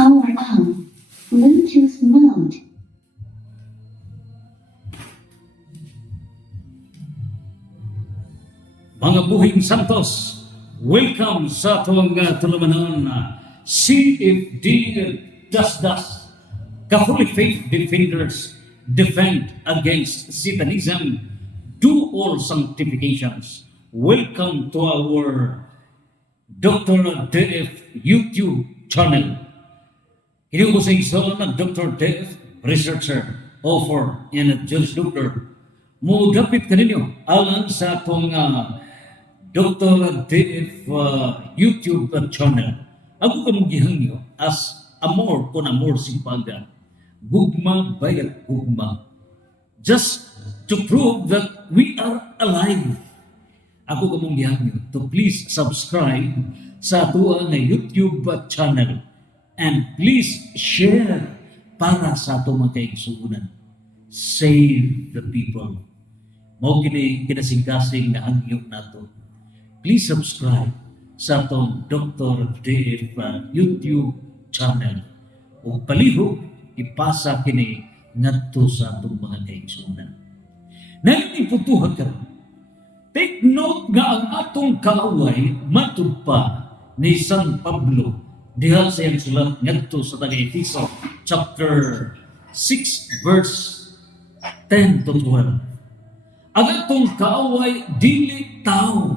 Power on. Bluetooth mode. Mga buhing Santos, welcome sa atong tulumanon CFD Das Catholic Faith Defenders Defend Against Satanism, Do All Sanctifications. Welcome to our Dr. DF YouTube channel. Hindi ko sa isang ng Dr. DF Researcher, Author, and Juris Doctor. Mudapit ka ninyo alang sa atong Dr. DF YouTube channel. Ako kamugihang nyo as amor kon amor simpaga. Gugma bayat gugma. Just to prove that we are alive. Ako kamugihang nyo to please subscribe sa ato nga YouTube channel. And please share para sa ato mga kaigsuunan. Save the people. Mao kini kinasingkasing na hangyo nato. Please subscribe sa atong Dr. DF YouTube channel. O palihog, ipasa kini ngadto sa atong mga kaigsuunan. Naniputuhan ka. Take note nga ang atong kaaway matud pa ni San Pablo diha sa iyang sulat ngadto sa taga-Efeso chapter 6 verse 10 to 12. Ang atong kaaway dili tao.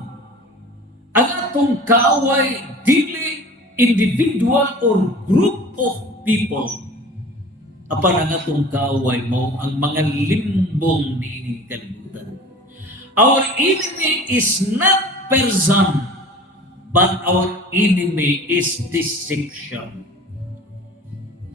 Ang atong kaaway dili individual or group of people. Apan ang atong kaaway mo ang mga limbong niining kalibutan. Our enemy is not person, but our enemy is deception.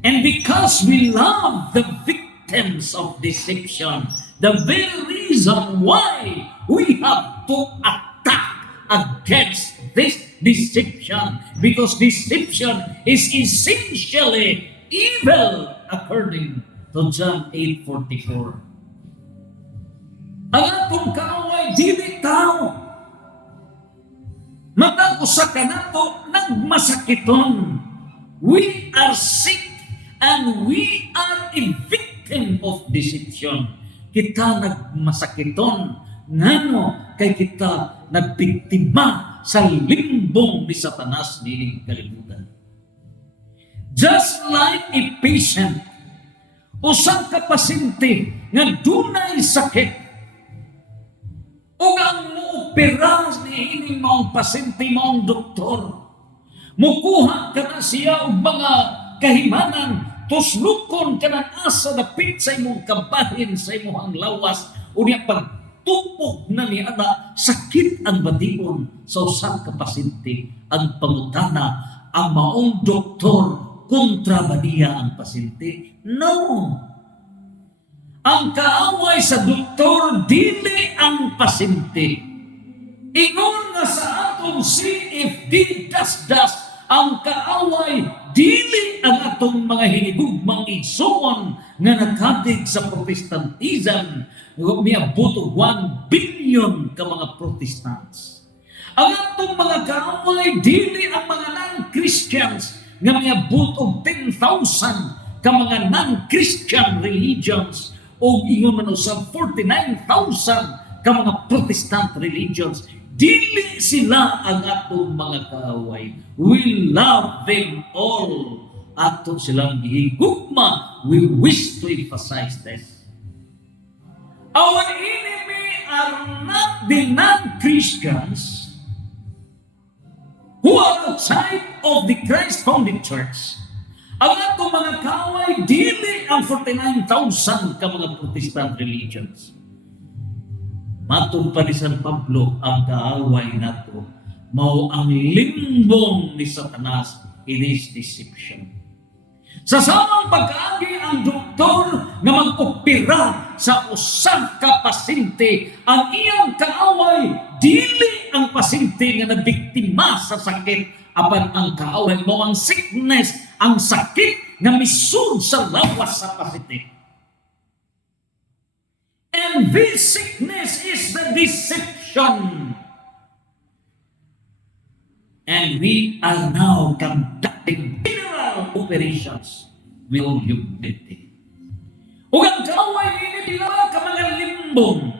And because we love the victims of deception, the very reason why we have to attack against this deception, because deception is essentially evil according to John 8:44. Ang atong kaaway dili tao. Matag usa ka nato nagmasakiton. We are sick and we are a victim of deception. Kita nagmasakiton ngano kay kita nagbiktima sa limbong ni Satanas nining kalibutan. Just like a patient, usang ka pasyente nga dunay sakit, o ang muopera ni ining maong pasyente maong doktor, mukuha ka na siya og mga kahimanan, tuslukon ka na asa dapit sa imong kabahin sa imong lawas, o niya pagtupok na ni ana sakit ang bation sa usa ka pasyente. Ang pangutana, ang maong doktor kontra ba niya ang pasyente? No. Ang kaaway sa doktor dili ang pasyente. Ingon nga sa atong CFD Das, ang kaaway dili ang atong mga hinigugmang igsoon nga naghatig sa Protestantism, miabot og 1 billion ka mga Protestants. Ang atong mga kaaway dili ang mga non-Christians nga miabot og 10,000 ka mga non-Christian religions, o ingon man usab 49,000 ka mga Protestant religions. Dili sila ang atong mga kaaway. We love them all. Ato silang gihigugma. We wish to emphasize this. Our enemy are not the non-Christians who are outside of the Christ-founded church. Ang atong mga kaaway dili ang 49,000 ka mga Protestant religions. Matod pa ni San Pablo, ang kaaway nato mao ang limbong ni Satanas in his deception. Sa samang pagkaagi ang doktor nga mag-opera sa usang ka pasyente, ang iyang kaaway dili ang pasyente nga nabiktima sa sakit, apan ang kaaway mo ang sickness, ang sakit nga misud sa lawas sa pasyente. And this sickness is the deception. And we are now conducting general operations with all humility. Ug ang kaway nila ka mga limbong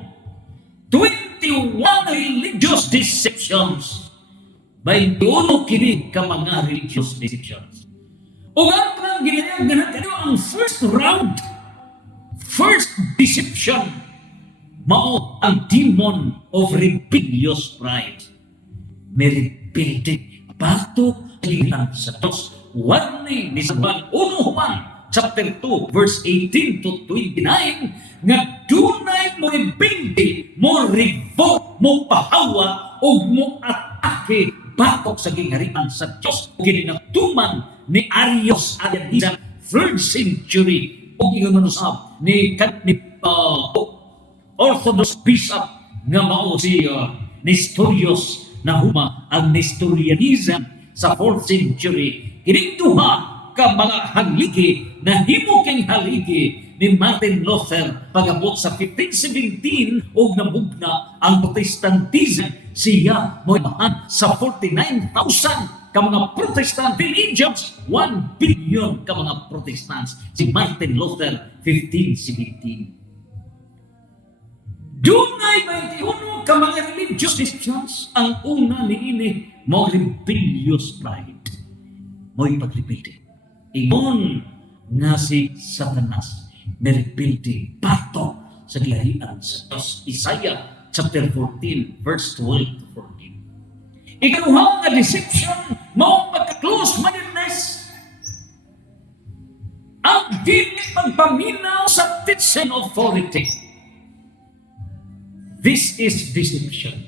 21 religious deceptions. 21 kini ka mga religious deceptions. Ug ang ginagawa kanyo ang first round, first deception, mao ang demon of rebellious pride. May rebelde bato kalihan sa Diyos. Warning ni Juan 1 chapter 2 verse 18 to 29 nga dunay mo rebelde, mo revolt, mo pahawa o mo atake batok sa gingharian sa Diyos. Ginatuman ni Arius Arianisa 3rd century o ingon usab ni Orthodox bishop nga mao si Nestorius na huma ang Nestorianism sa 4th century. Kining duha ka mga haligi na himo king haligi ni Martin Luther pag-abot sa 1517 ug nabugna ang Protestantism. Siya mo'y mahan sa 49,000 ka mga Protestant in Egypt, 1 billion ka mga Protestants. Si Martin Luther 1517. Dunay 21 ka mga religious deceptions. Ang una niini mo rebellious pride. Mo'y pagrebelde. Ingon nga si Satanas merebelde bato sa gilarian sa Diyos. Isaiah chapter 14 verse 12 to 14. Ikaduha nga deception mo pagka-close-mindedness. Ang dili pagpaminaw sa teaching authority. This is deception.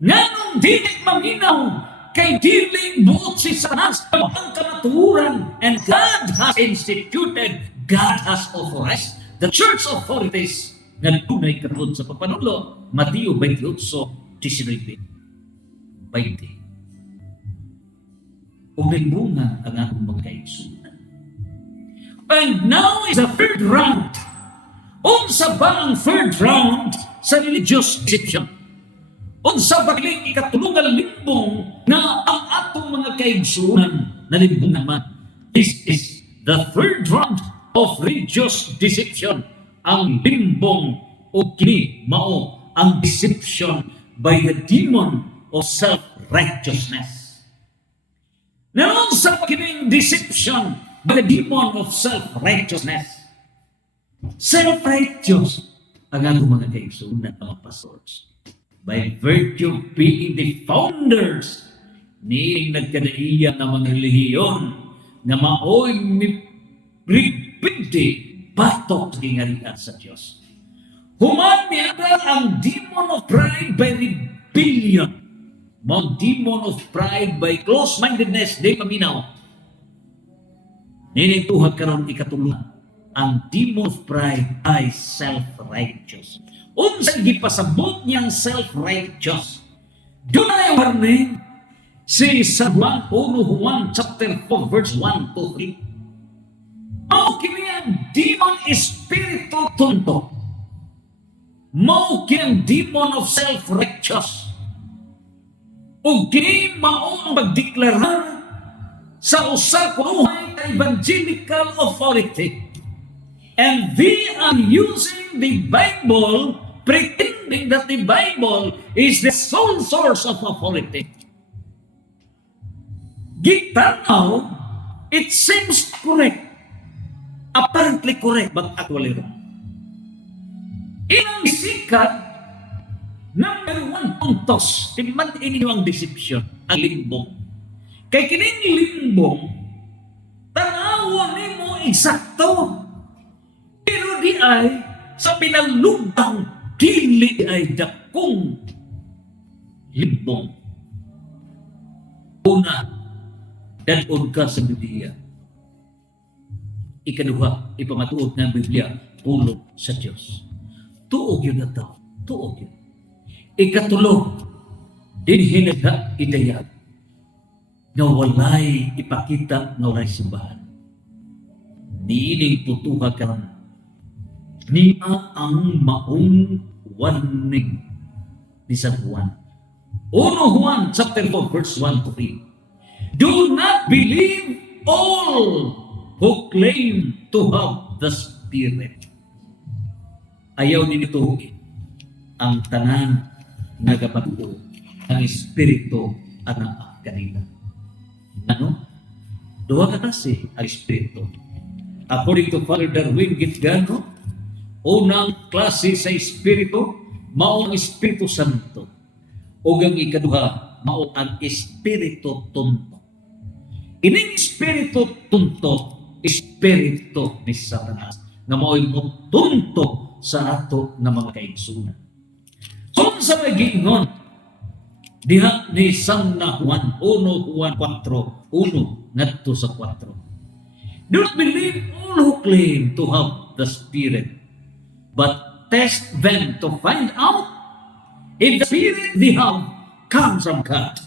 Nganong dili maminaw kay dili buot si Satanas ang kamaturan, and God has instituted, God has authorized the church authorities nga dunay katulad sa papanulo. Mateo 28:19-20. Ug nagbunga ang atong mga kaigsunan. And now is the third round. Unsa ba ang third round sa religious deception? Unsa ba kining ikatulungan limbong na ang atong mga kaigsunan na limbong naman? This is the third round of religious deception. Ang limbong o kini mao ang deception by the demon of self-righteousness. Now, unsa ba kining deception by the demon of self-righteousness? Self-righteous ang atong mga kaigsunan, mga pastors, by virtue of being the founders niing nagkadaiya ng mga relihiyon na maoy rebelde batok sa gingharian sa Diyos. Human niya ang demon of pride by rebellion. Ang demon of pride by close-mindedness, di maminaw. Ninituhag karon ikatulungan. Ang demon of pride ay self-righteous. Unsang gipasabot niyang self-righteous? Doon na yung warning si Juan 1 chapter 4 verse 1 to 3. Mao kini ang demon espiritu tonto. Mao kini ang demon of self-righteous. Ug kini mao ang magdeklarar sa usa kunuhay ka evangelical authority. And they are using the Bible, pretending that the Bible is the sole source of authority. Gitanaw, it seems correct. Apparently correct, but actually wrong. Inang sikat, number 1 puntos, timan inyo ang deception, ang limbong. Kay kining limbong, tanawan nimo eksakto. Pero di ay sa pinalugtang dili ay dakong limbong. Una, dadon ka sa Biblia. Ikaduha, ipamatuod ng Biblia, pulong sa Diyos. Tuog yun na tao. Tuog yun. Ikatulo, dinhin na idayag na walay ipakita na walay simbahan. Niining putuha ka niya ang maong warning ni San Juan. 1 Juan chapter 4 verse 1 to 3. Do not believe all who claim to have the Spirit. Ayaw ninyo tuhuin ang tanan nagabato ang Espiritu ana kanila. Ano? Duha ka kasi ang Espiritu. According to Father Darwin Gitgano, unang klase sa Espiritu, mao ang Espiritu Santo. O ang ikaduha, mao ang Espiritu Tunto. Ining Espiritu Tunto, Espiritu ni Satanas, nga mao'y tunto sa ato nga mga kaigsunan. So, sa mag-iingon, diha ni Sanna Juan 1 Juan 4, 1 ngadto sa 4. Do not believe all who claim to have the Spirit, but test them to find out if the Spirit they have comes from God.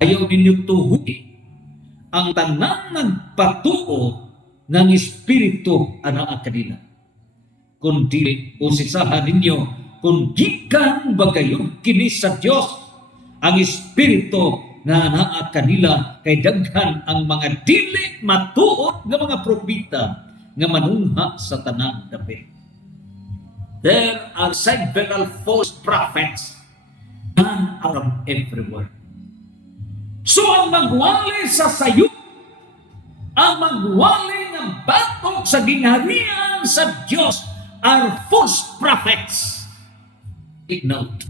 Ayaw ninyo tuhuin ang tanang nagpatuo ng Espiritu ana kanila. Kundi usisahan ninyo kung gikan bagayon kini sa Dios ang Espiritu nga naa kanila, kay daghan ang mga dili matuod nga mga propeta nga manungha sa tanang dapit. There are several false prophets done around everywhere. So ang magwali sa sayo, ang magwali ng batok sa gingharian sa Diyos are false prophets. Take note.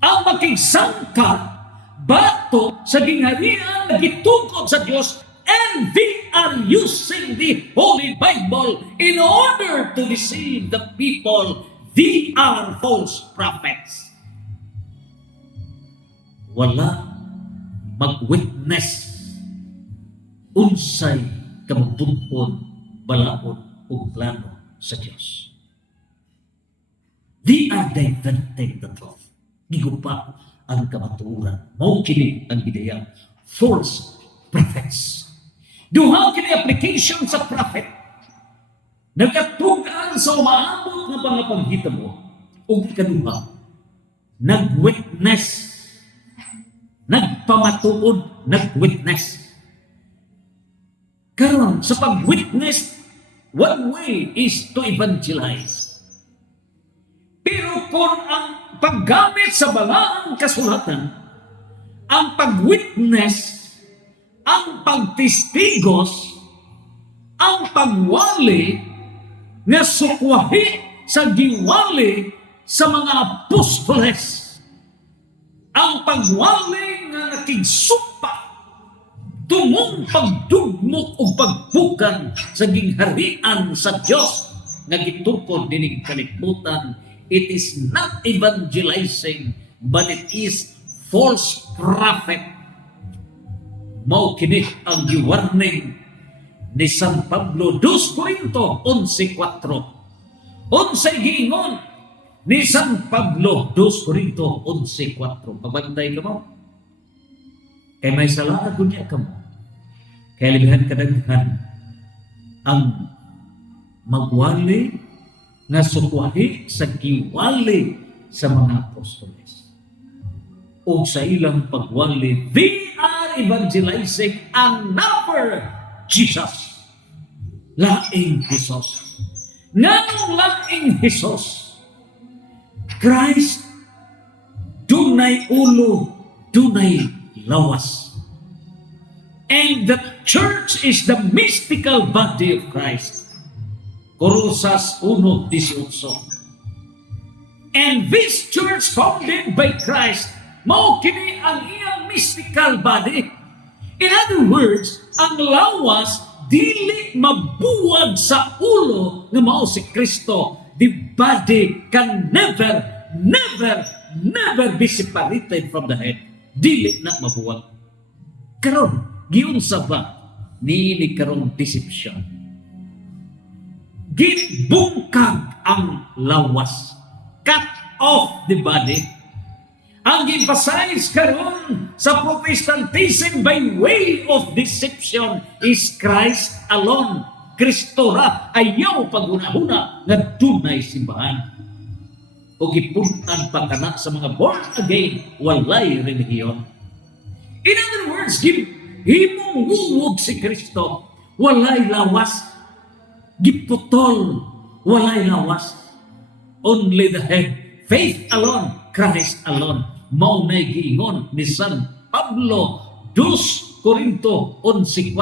Ang makigsangka batok sa gingharian na gitungkod sa Diyos, and they are using the Holy Bible in order to deceive the people. They are false prophets. Wala mag-witness unsay kamutungkod, balaod o plano sa Diyos. They are diverting the truth. Gigupa ang kamaturan. Mao kini ang gidaya false prophets. Duha kini application sa prophet. Nagatugan sa umaabot nga mga panghitabo ug ikaduha, nag-witness, nagpamatuod, nag-witness. Karon sa pag-witness, one way is to evangelize. Pero kung ang paggamit sa balaang kasulatan, ang pag-witness, ang pagtistigos, ang pagwali nga sukwahi sa giwali sa mga apostoles, ang pagwali nga nakigsumpa tumong pagdugmok o pagbukan sa gingharian sa Diyos nga gitungkod dinig kalibutan. It is not evangelizing, but it is false prophet. Mao kini ang giwarning ni San Pablo 2 Corinto 11:4. Unsay giingon ni San Pablo 2 Corinto 11:4. Pabantay ka mo. Kay may sala ko niya ka mo. Kay libihan kadaghan ang magwali nga sukwahi sa giwali sa mga apostoles. O sa ilang pagwali, they are evangelizing another Jesus. Laing Jesus. Nganong laing Jesus? Christ, dunay ulo, dunay lawas. And the church is the mystical body of Christ. Colosas 1:18. And this church founded by Christ, mao kini ang iyang mystical body. In other words, ang lawas dili mabuwag sa ulo nga mao si Kristo. The body can never be separated from the head. Dili na mabuwag. Karon, giunsa ba ni karong deception? Gibungkag ang lawas. Cut off the body. Ang emphasize karon sa Protestantism by way of deception is Christ alone. Kristo ra, ayaw paghuna-huna nga dunay simbahan. O gipunan pa kana sa mga born again, walay relihiyon. In other words, himong wuwog si Kristo, walay lawas, giputol, walay lawas. Only the head, faith alone, Christ alone. Mao nay giingon ni San Pablo 2 Corinto 11:4,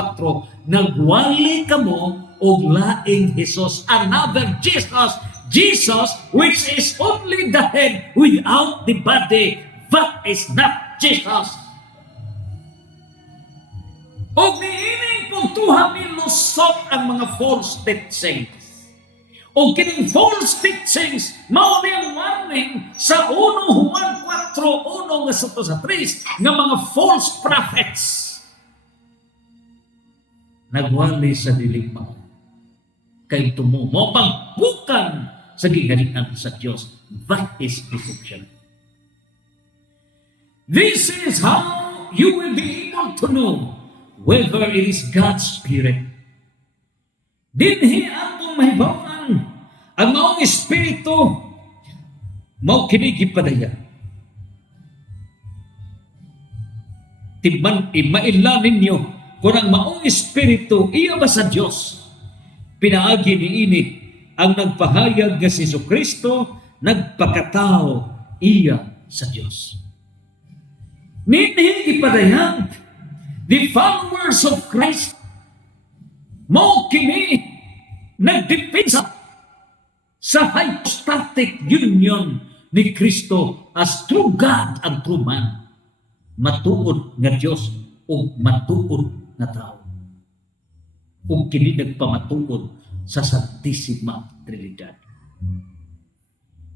nagwali kamo og laing Hesus, another Jesus, Jesus which is only the head without the body, that is not Jesus. Og niining puntuhan nilusot ang mga false teachings. O kining false teachings, mao niyang warning sa 1 Juan 4:1 sa 3 nga mga false prophets. Nagwali sa dilig mao. Kay tumumo pagbukan sa gingalian sa Dios. That is deception. This is how you will be able to know whether it is God's Spirit. Dinhi atong mahibawan ang maong Espiritu mao kini gipadaya. Timan imaila ninyo kung ang maong Espiritu iya ba sa Dios. Pinaagi niini ang nagpahayag nga si Jesucristo nagpakatao iya sa Dios. Ninhi gipadayag the followers of Christ mao kini nagdepensa sa hypostatic union ni Kristo as true God and true man. Matuod nga Dios o matuod nga tao. O kini nagpamatuod sa Santisima Trinidad.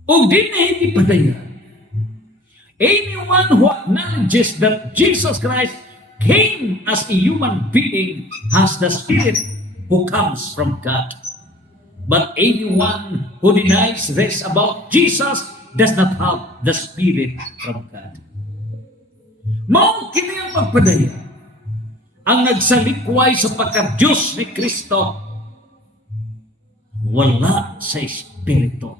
O dinhi ipadaya, anyone who acknowledges that Jesus Christ came as a human being has the Spirit who comes from God. But anyone who denies this about Jesus does not have the Spirit from God. Mao kini ang magpadaya, ang nagsalikway sa pagka-Diyos ni Kristo, wala sa Espiritu.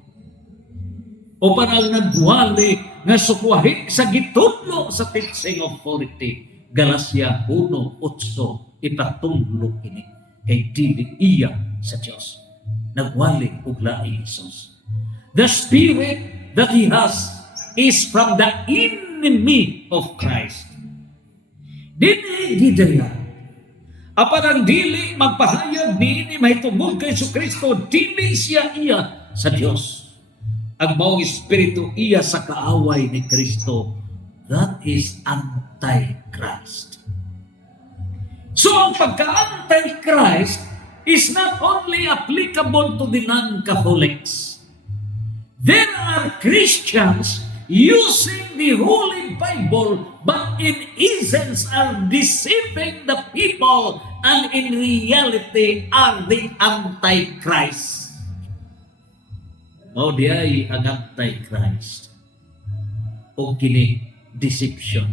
O parang nagwali nga sukwahi sa gitudlo sa teaching authority. Galacia 1:8 ipatunglo kini kay dili iya sa Dios. Nagwali og laing Hesus. The spirit that he has is from the enemy of Christ. Dili gidaya. Apan ang dili magpahayag niini mahitungod kay Jesucristo, dili siya iya sa Dios. Ang maong espiritu iya sa kaaway ni Kristo, that is Antichrist. So ang pagka-Antichrist is not only applicable to the non-Catholics. There are Christians using the Holy Bible but in essence are deceiving the people and in reality are the Antichrist. Mao diay ang Antichrist. O kini deception.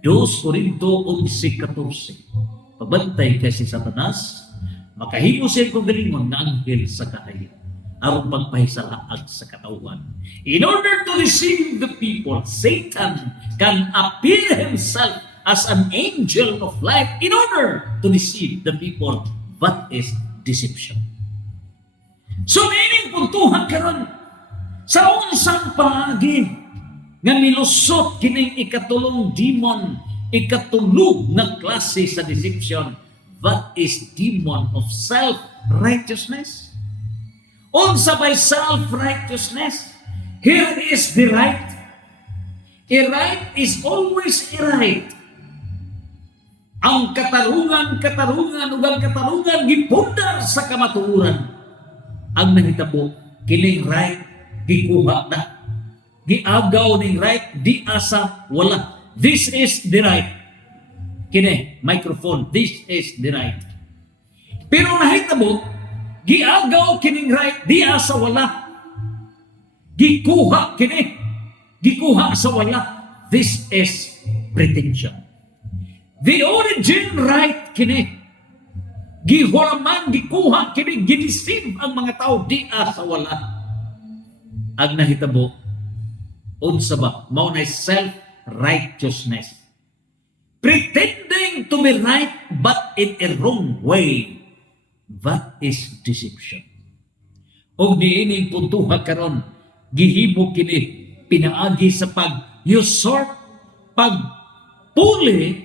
2 Corinto 11:14. Pabantay kay si Satanas, makahimo siya kong galingon na anghel sa kahayag aron pagpahisalaag sa katawan. In order to deceive the people, Satan can appear himself as an angel of light in order to deceive the people. That is deception. So meaning puntuhan karon sa unsang paagi nga nilusot kining ikatulong demon, ikatulog na klase sa deception. That is demon of self-righteousness. Unsa by self-righteousness? Here is the right. A right is always a right. Ang katarungan ug ang katarungan gipundar sa kamatuoran. Ang nahitabo kining right gikuha na. Giagaw ning right di asa wala. This is the right. Kini, microphone, this is the right. Pero nahitabo, giagaw kining right, di asa wala. Gikuha kini, gikuha sa wala. This is pretension. The origin right kini, gihulaman, gikuha kini, gideceive ang mga tao, di asa wala. Ang nahitabo, unsa ba, mao na self-righteousness. Pretending to be right but in a wrong way. That is deception. O niining puntuha karon, gihimo kini pinaagi sa pag-usurp, pagpuli,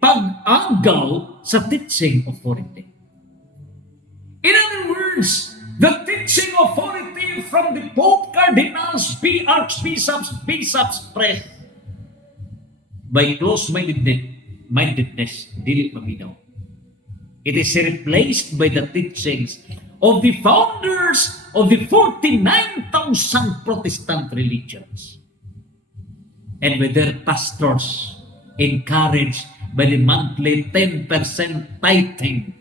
pag-agaw sa teaching authority. In other words, the teaching authority from the Pope, Cardinals, Archbishops, Bishops, Press, by close-mindedness, dili maminaw. It is replaced by the teachings of the founders of the 49,000 Protestant religions. And with their pastors encouraged by the monthly 10% tithing,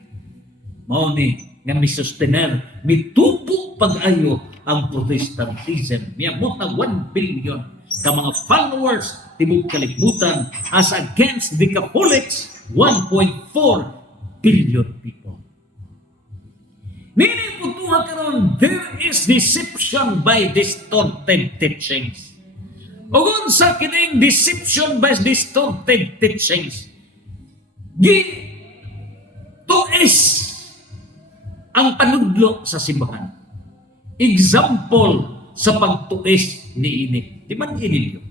mao ni nga misustener, mitubo pag-ayo ang Protestantism. Miyamot na 1 billion ka mga followers tibok kalibutan as against the Catholics, 1.4 billion people. Meaning putuha karon, there is deception by distorted teachings. Ugon sa kining deception by distorted teachings, tuis ang panudlo sa simbahan. Example sa pagtuis ni ini. Di man ininyo.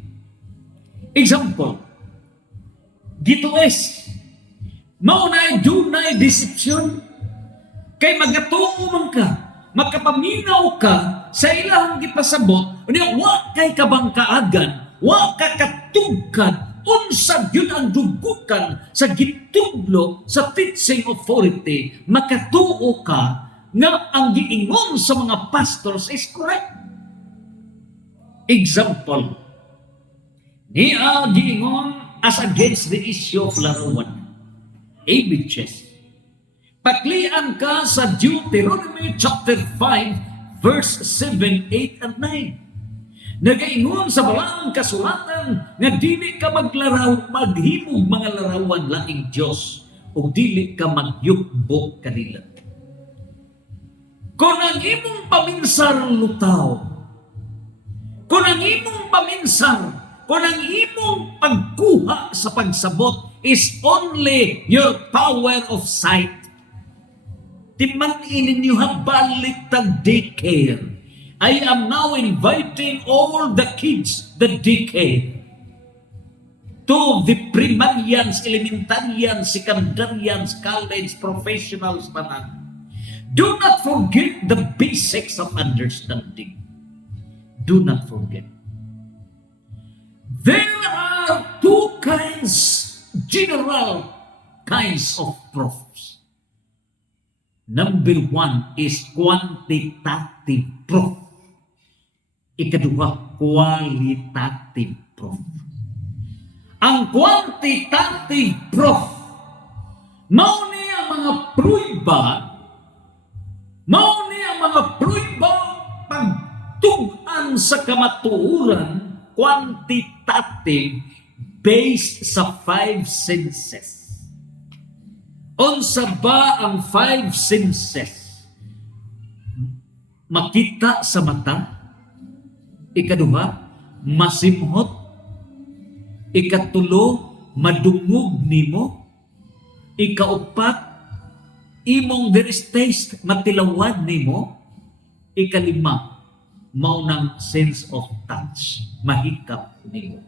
Example, gituis. Maunay dunay deception. Kay magatungo man ka, makapaminaw ka sa ilang gipasabot, unya wa kay kabangkaagan, wa ka katugkan, unsa yun ang dugukan sa gitudlo sa teaching authority, makatuo ka nga ang giingon sa mga pastors is correct. Example, niya giingon as against the issue of larawan, ABHS. Paklian ka sa Deuteronomy chapter 5 verse 7, 8, and 9. Nagaingon sa balaang kasulatan nga dili ka maglaraw, maghimog mga larawan laing Dios o dili ka magyukbo kanila. Kung ang imong paminsar lutaw, kung ang imong paminsar, kung ang imong pagkuha sa pagsabot is only your power of sight, timan ininyo balik tag daycare. I am now inviting all the kids, the daycare, to the primarians, elementarians, secondarians, college, professionals, tanan. Do not forget the basics of understanding. Do not forget. There are two kinds, general kinds of proofs. Number one is quantitative proof. Ikadua, qualitative proof. Ang quantitative proof, mao ni ang mga pruiba, pagtugan sa kamatuoran, quantitative based sa 5 senses. Unsa ba ang 5 senses? Makita sa mata. Ikaduha, masimhot. Ikatulo, madungog nimo. Ikaupat, imong there is taste, matilawad nimo. Ikalima, maunang sense of touch, mahikap nimo.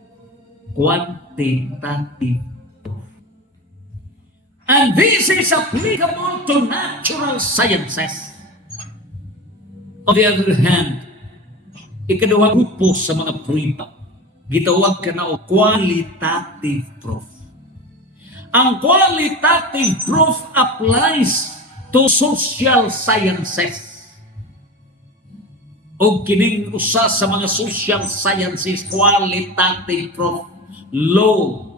Quantitative. And this is applicable to natural sciences. On the other hand, ikaduhang grupo sa mga pruiba, gitawag ka na o qualitative proof. Ang qualitative proof applies to social sciences. O kining usa sa mga social sciences, qualitative proof, law,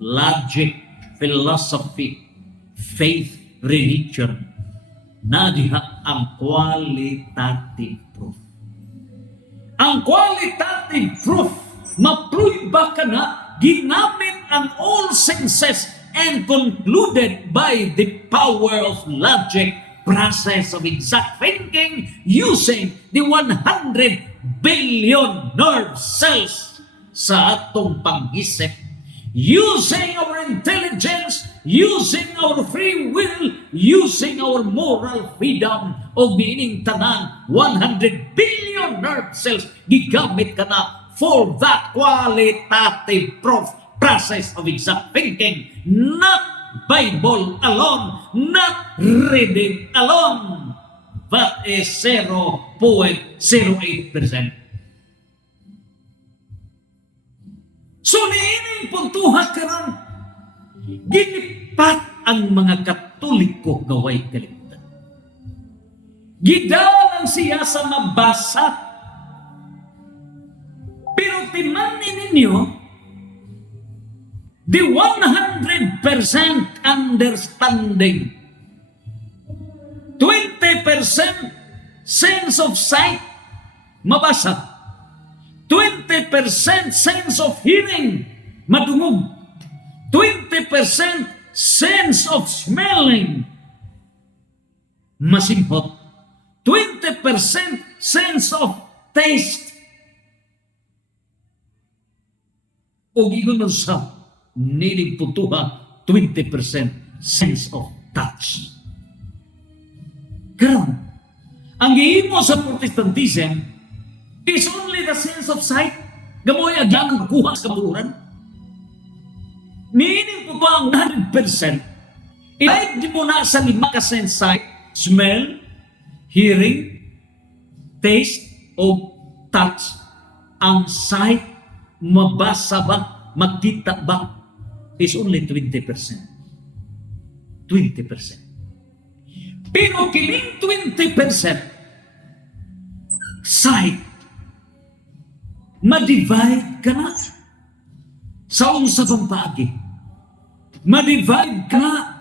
logic, philosophy, faith, religion, na diha ang qualitative proof. Ang qualitative proof, mapruiba ka na, ginamit ang all senses and concluded by the power of logic, process of exact thinking, using the 100 billion nerve cells sa atong pang-isip, using our intelligence, using our free will, using our moral freedom, o meaning tanan, 100 billion nerve cells, gigamit ka na for that qualitative process of exact thinking, not Bible alone, not reading alone. That is 0.08%. So, niining puntuha karon, ginipat ang mga Katoliko nga way kalimtan. Gidalang siya sa mabasa. Pero timanin ninyo, the 100% understanding, 20% sense of sight, mabasa. 20% sense of hearing, madungog. 20% sense of smelling, masinghot. 20% sense of taste. O gigon man sa niling putuha, 20% sense of touch. Karon, ang gihimo sa Protestantism is only the sense of sight. Gamoy agyan ang kuha sa kabuuran. Niining po ba ang 100%? Ihayag di mo na sa 5 ka sense: sight, smell, hearing, taste, o touch. Ang sight, mabasa ba, magkita ba, is only 20%. 20%. Pero kining 20% sight, ma-divide ka na sa unsa pang paagi. Ma-divide ka na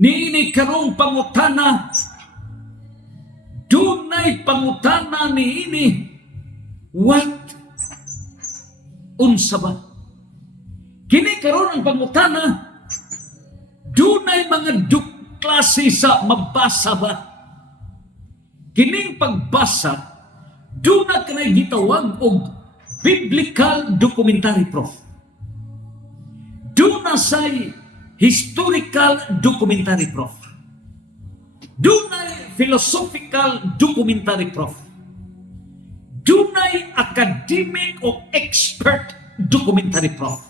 niini karong pangutana. Dunay pangutana niini. What? Unsa ba? Kini karon ang pangutana, dunay mga klase sa mabasa ba? Kining pagbasa, duna ka na'y gitawag og biblical documentary prof. Duna say historical documentary prof. Dunay philosophical documentary prof. Dunay academic o expert documentary prof.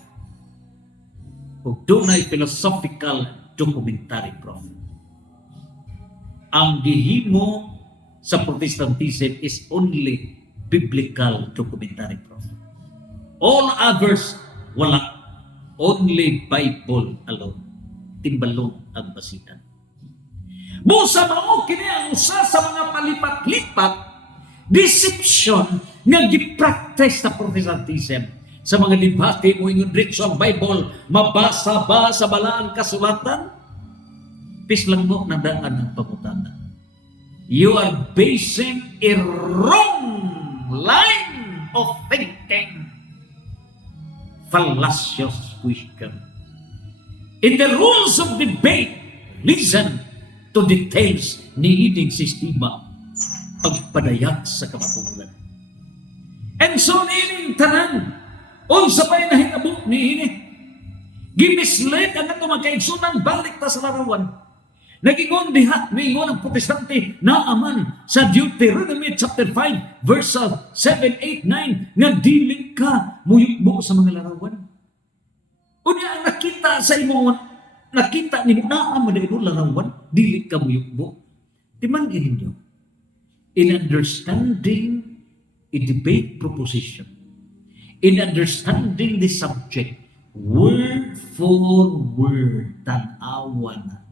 O dunay philosophical documentary prof. Ang gihimo sa Protestantism is only biblical documentary prof. All others, wala. Only Bible alone. Timbalong ang basitan. Busa mao kini ang usa sa mga palipat-lipat deception nga gipractice sa Protestantism. Sa mga debate mo ingon dito ang Bible, mabasa ba sa balaang kasulatan? Pislang mo nandaan ang pangutana. You are basing a wrong line of thinking. Fallacious question. In the rules of debate, listen to details ni ining sistema pagpadayag sa kamatulan. And so niining tanan, unsa pa'y nahitabo ni ini, gimislead ang ato magkaigsunan balik ta sa larawan. Nagingon diha, mingon ang Protestante na aman sa Deuteronomy chapter 5 verse 7, 8, 9 nga dili ka muyukbo sa mga larawan. Unya ang nakita sa imo, nakita ni mo na amo dahil larawan, dili ka muyukbo. Timan ninyo, in understanding a debate proposition, in understanding the subject, word for word, tan-awan na.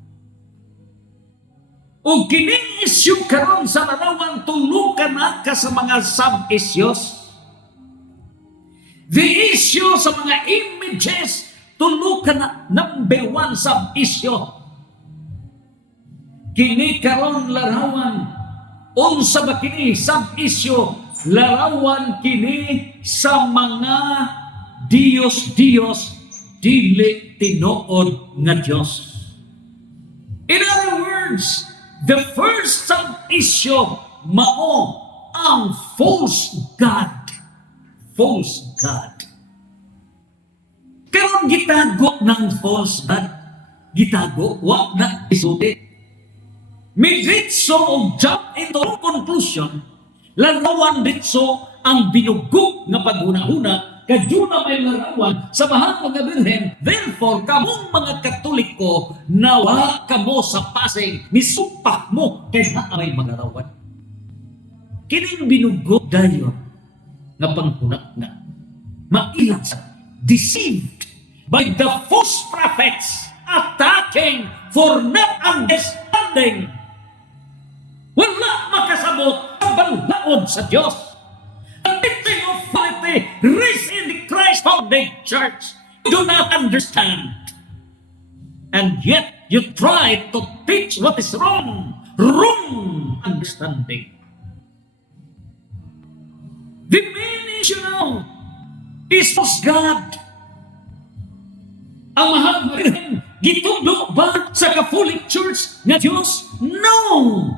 O kining isyu karon sa larawan, tulukan na ka sa mga sub-issues. The issue sa mga images, tulukan na number 1 sub-issue. Kini karon larawan, unsa ba kini sub-issue? Larawan kini sa mga Diyos-Diyos, dili tinuod nga Diyos. In other words, the first sub-issue mao ang false God. False God. Pero Meron gitago ng false God. Gitago, wag na isuti. May ditso og jump into conclusion, larawan ditso ang binugog nga paghuna-huna, kadyo na may larawan sa mahal mga birhen. Therefore, kamong mga Katoliko, nawa kamo sa pasing, nisupak mo kay na may magarawan. Kining binugog dayon nga panghunak na, mailang sa deceived by the false prophets attacking for not understanding. Wala makasabot ang balaod sa Diyos. The teaching of authority raised in the Christ founded church. You do not understand. And yet, you try to teach what is wrong. Wrong understanding. The main issue now is was God. Ang mahal mo rin, gitudo ba sa Catholic Church nga Diyos? No!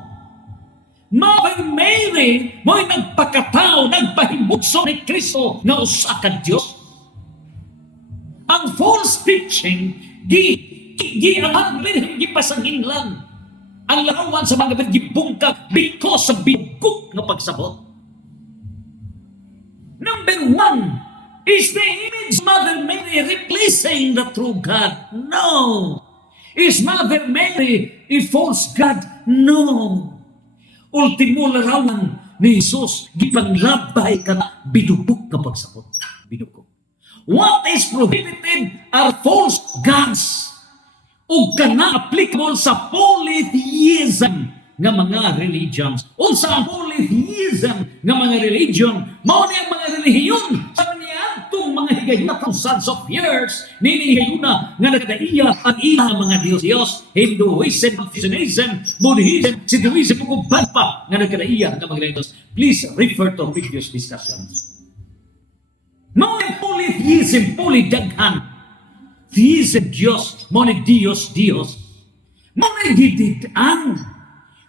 Mother Mary mo'y nagpakatao, nagpahimugso ni Kristo na usa ka Diyos. Ang false teaching, ang Birhen gipasangin lang. Ang larawan sa mga Birhen gibungkag because sa biguk na pagsabot. Number one, is the image of Mother Mary replacing the true God? No. Is Mother Mary a false God? No. Ultimo larawan ni Jesus, gipanglabay ka na binubog na pagsabot. Binubog. What is prohibited are false gods. O ka na applicable sa polytheism nga mga religions. O sa polytheism nga mga religion, mao ni ang mga relihiyon sa kaniyatong mga higayuna thousands of years, ninihayuna nga nagdaiya ang ilang mga Diyos, Hinduism, Confucianism, Buddhism, Sintoism, ug uban pa nga nagdaiya nga mga Diyos. Please refer to previous discussions. Mao ni polytheism, polydaghan. Theism, Diyos, mao ni Dios, Dios. Mao ni dididan.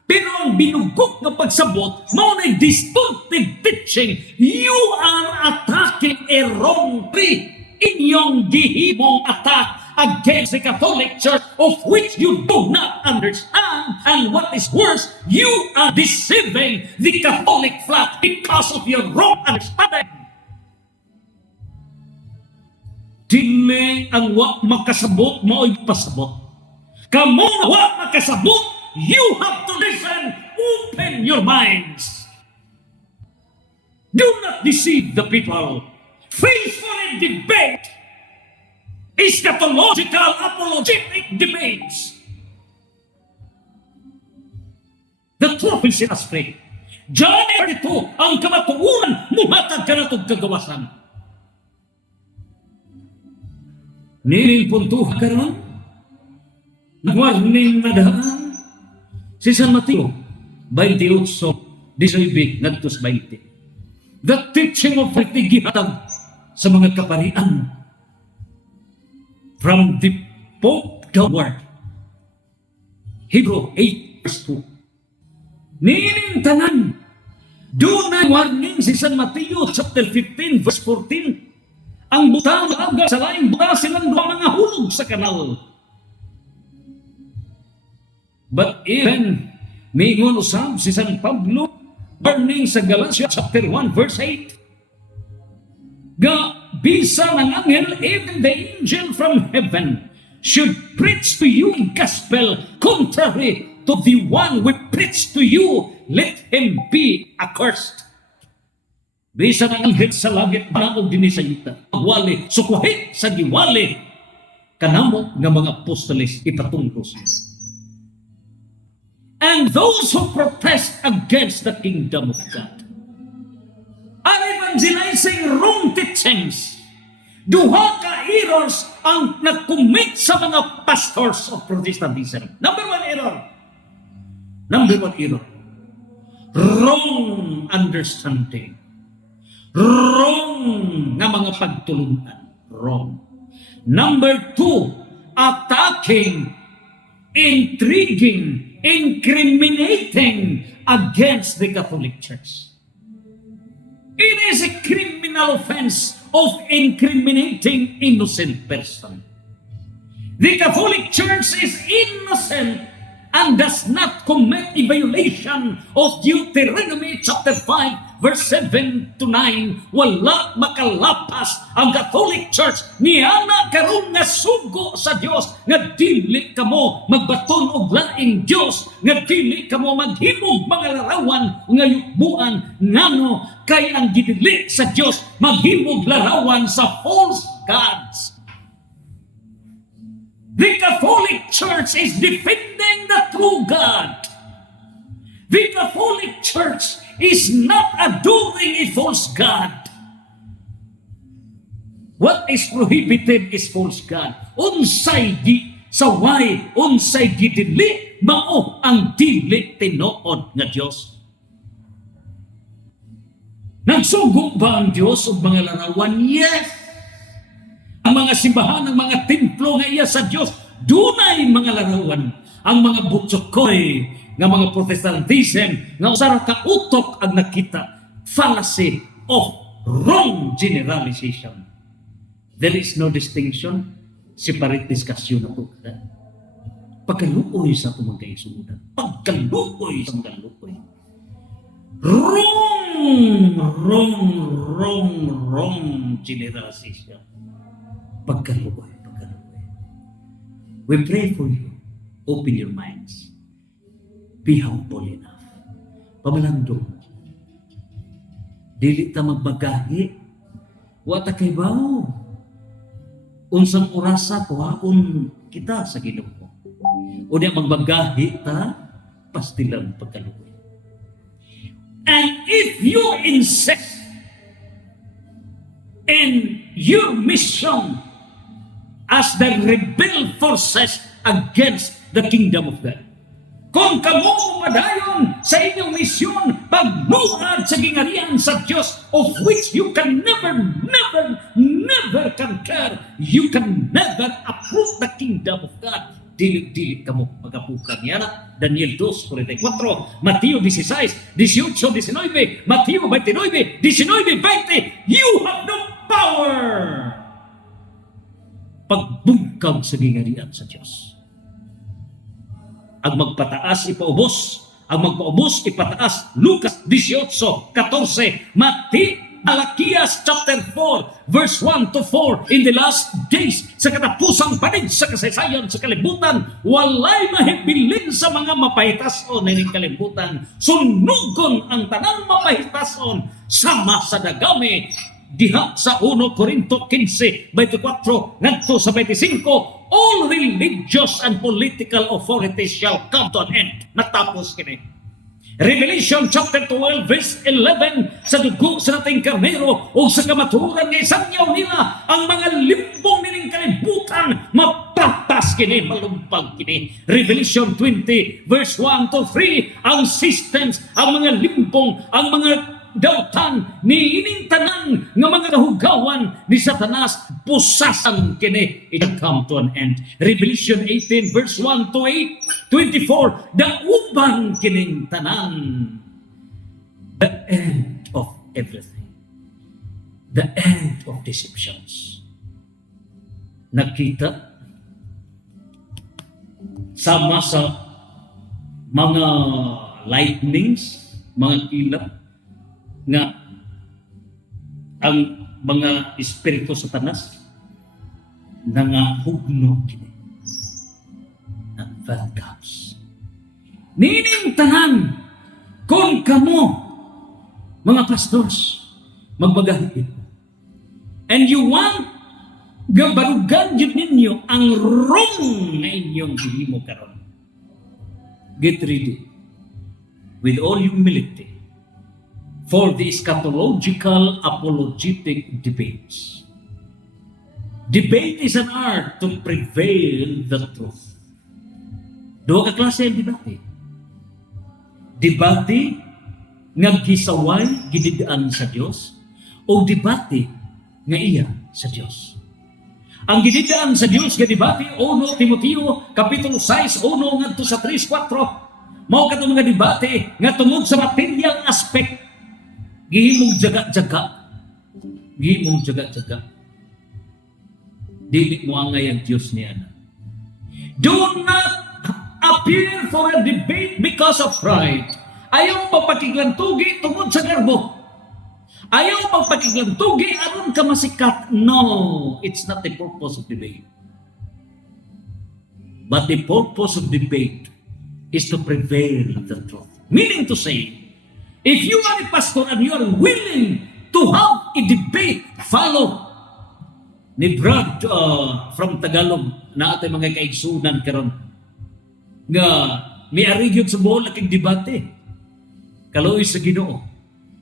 Pero ang binugok na pagsabot, mao na distorted teaching. You are attacking a wrong tree. Inyong gihimong attack against the Catholic Church of which you do not understand. And what is worse, you are deceiving the Catholic flock because of your wrong understanding. Dili ang wa makasabot, mao'y pasabot. Kamo wa makasabot, you have to listen. Open your minds. Do not deceive the people. Faithful debate, eschatological, apologetic debates. The truth will set us free. John 32, ang kamatuunan, muhatag ka na itong kagawasan. Nining puntuhan ka naman, nag-warning na daan, si San Mateo, 28, 19, nagtos 20. The teaching of gihatag sa mga kaparian from the Pope downward. Hebrew 8 verse 2. Nining tanan, doon na warning si San Mateo chapter 15 verse 14. Ang butang aga sa laing buta silang dua mga hulog sa kanal. But even mingon usab si San Pablo warning sa Galatia chapter 1 verse 8. Ga bisa ng angel, even the angel from heaven should preach to you gospel contrary to the one we preach to you, let him be accursed. Bisa ng anghel sa langit manamog din sa yuta. Wali, sukuhi sa giwali kanamo nga mga apostoles ipatungkol siya. And those who protest against the kingdom of God are evangelizing wrong teachings. Duha ka errors ang nag-commit sa mga pastors of Protestantism. Number one error. Wrong understanding. Wrong nga mga pagtulungan. Wrong. Number two, attacking, intriguing, incriminating against the Catholic Church. It is a criminal offense of incriminating innocent person. The Catholic Church is innocent and does not commit a violation of Deuteronomy chapter 5 verse 7 to 9. Wala makalapas ang Catholic Church niana karon nga sugo sa Dios nga dili kamo magbaton og laing Dios, nga dili kamo maghimog mga larawan nga yukbuan ngano kay ang gidili sa Dios maghimog larawan sa false gods. The Catholic Church is defending the true God. The Catholic Church is not adoring a false God. What is prohibited is false God. Unsay di saway, unsay gidili, mao ang dili tinuod nga Dios. Nagsugo ba ang Dios og mga larawan? Yes. Ang mga simbahan, ang mga templo nga iya sa Dios, dunay mga larawan. Ang mga butsukoy nga mga Protestantism nga usara ka utok ang nakita. Fallacy of wrong generalization. There is no distinction, separate discussion na ito. Pagkaluoy sa itong mga kaisunan. Pagkaluoy sa mga kaluoy. Wrong generalization. Pagkaluoy. We pray for you. Open your minds. Be humble enough. Pamalandong. Dili ta magbagahi. Wata kay bao. Unsang orasa kuhaon kita sa Ginoo. O di magbagahi ta, pastilang pagkaluoy. And if you insist in your mission as the rebel forces against the kingdom of God. Kung kamo madayon sa inyong misyon, pagbuhat sa gingharian sa Diyos, of which you can never conquer, you can never approve the kingdom of God. Dili-dili kamo magapukan niya. Daniel 2:44, Mateo 16, 18, 19, Mateo 29, 19, 20. You have no power. Pagbungkag sa gingharian sa Diyos. Ang magpataas ipaubos, ang magpaubos ipataas. Lucas 18:14, Malakias chapter 4 verse 1 to 4. In the last days, sa katapusang panid sa kasaysayan sa kalibutan, walay mahibilin sa mga mapahitason ng kalibutan. Sunugon ang tanang mapahitason sama sa dagami. Diha sa 1 Corinto 15, 24, ngadto sa 25, all religious and political authorities shall come to an end. Natapos kini. Revelation chapter 12 verse 11, sa dugo sa nating karnero o sa kamaturan nga isanyaw nila ang mga limbong nining kalibutan, mapatas kini, malumpag kini. Revelation 20 verse 1 to 3, ang systems, ang mga limbong, ang mga dautan ni ining tanan nga mga kahugawan ni Satanas, pusasan kini, it come to an end. Revelation 18 verse 1 to 8, 24, dauban kining tanan, the end of everything, the end of deceptions. Nakita sama sa mga lightnings, mga kilap, nga ang mga espiritu Satanas nangahugno kini ng valcaps. Nining tanan kung kamo mga pastors magbagahi and you want gabarugan yun ninyo ang wrong na inyong hihimo karon, get ready with all humility for the eschatological apologetic debates. Debate is an art to prevail the truth. Dua ka klase ang debate. Debate nga gisaway gididaan sa Dios o debate nga iya sa Dios. Ang gididaan sa Dios nga debate 1 Timoteo kapitulo 6 1 ngadto sa 3:4 mao kadto mga debate nga tungod sa material aspect Gihimong jaga-jaga. Gihimong jaga-jaga. Dili mo angay ang Diyos niya na. Do not appear for a debate because of pride. Ayaw magpakiglantugi tungod sa garbo. Ayaw magpakiglantugi aron ka masikat. No, it's not the purpose of debate. But the purpose of debate is to prevail the truth. Meaning to say, if you are a pastor and you are willing to have a debate, follow ni Brad from Tagalog na atay mga kaigsunan karon nga miari gyud sa buhol aking debate kaloy sa Ginoo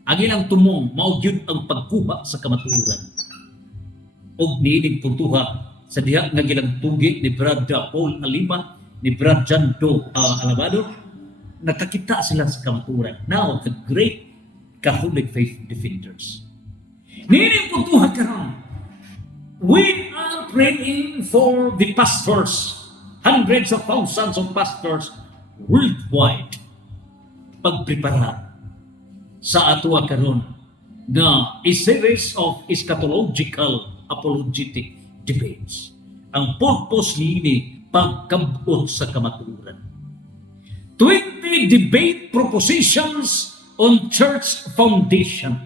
ang ilang tumong mao gyud ang pagkuha sa kamatuoran og niining puntuha sa diha nga gilang tugi ni Brad Paul Alima ni Brad John Do Alabado nakakita sila sa kamatuoran now the great Catholic faith defenders niining puntuha karon. We are praying for the pastors, hundreds of thousands of pastors worldwide, pagprepara sa ato karon nga a series of eschatological apologetic debates. Ang purpose niini pagkabot sa kamatuoran. 20 debate propositions on church foundation.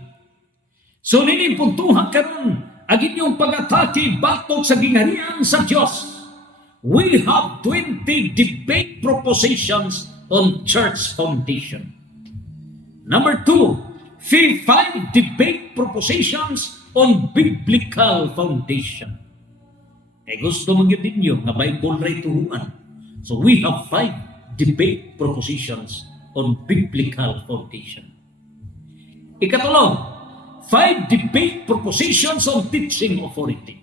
So nini puntuhan karon ang inyong pag-atake batok sa gingharian sa Diyos. We have 20 debate propositions on church foundation. Number 2, 5 debate propositions on biblical foundation. Gusto mong yun ninyo na Bible ray tuhuan. So we have 5 debate propositions on biblical foundation. Ikatulong, 5 debate propositions on teaching authority.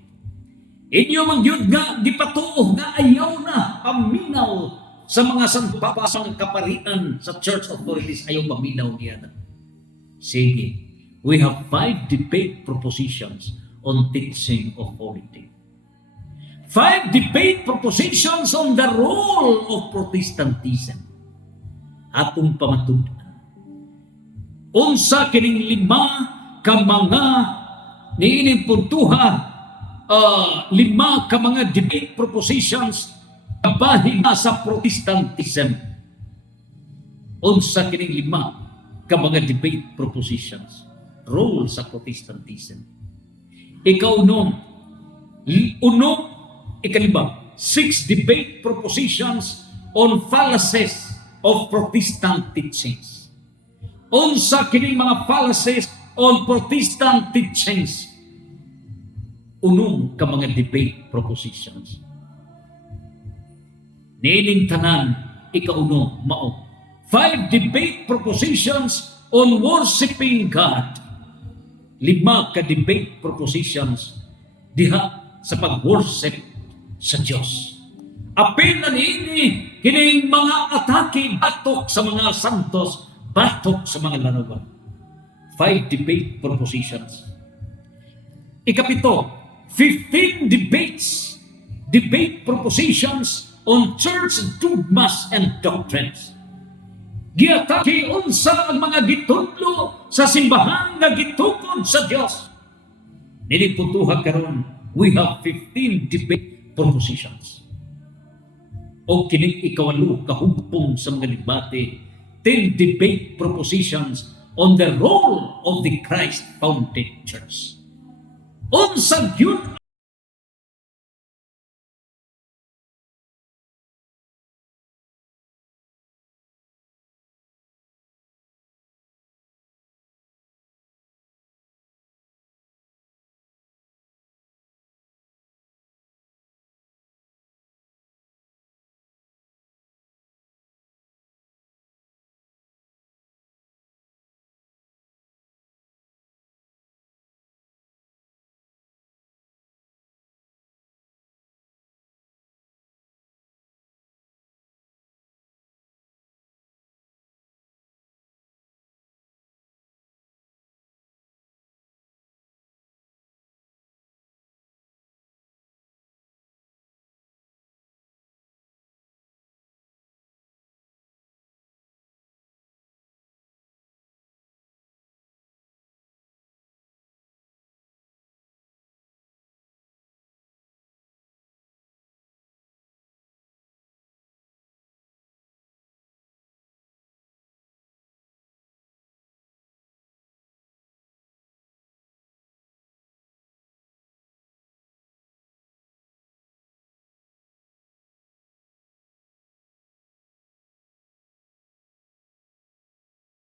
Inyo mang yun nga, di patuo nga ayaw na paminaw sa mga sanpapasang kaparian sa church authorities, ayaw paminaw niya na. Sige, we have 5 debate propositions on teaching authority. 5 debate propositions on the role of Protestantism. Atong pamatudan. Unsa kining 5 ka mga niining puntuha 5 ka mga debate propositions kabahin sa Protestantism. Unsa kining 5 ka mga debate propositions role sa Protestantism. Ikalima 6 debate propositions on fallacies of Protestant teachings. Unsa kining mga fallacies on Protestant teachings. Unong ka mga debate propositions. Niining tanan, ikauno, mao. 5 debate propositions on worshiping God. 5 ka debate propositions diha sa pag-worship sa Diyos. Apil na niini, kining mga atake batok sa mga santos, batok sa mga larawan. 5 debate propositions. Ikapito, 15 debate propositions on church dogmas and doctrines. Giatake unsa ang mga gitudlo sa simbahan nga gitukod sa Dios. Nilipuntuhan karon, we have 15 debate propositions. O kining ikawalo kahugpong sa mga debate, 10 debate propositions on the role of the Christ-founded church. Unsa gyud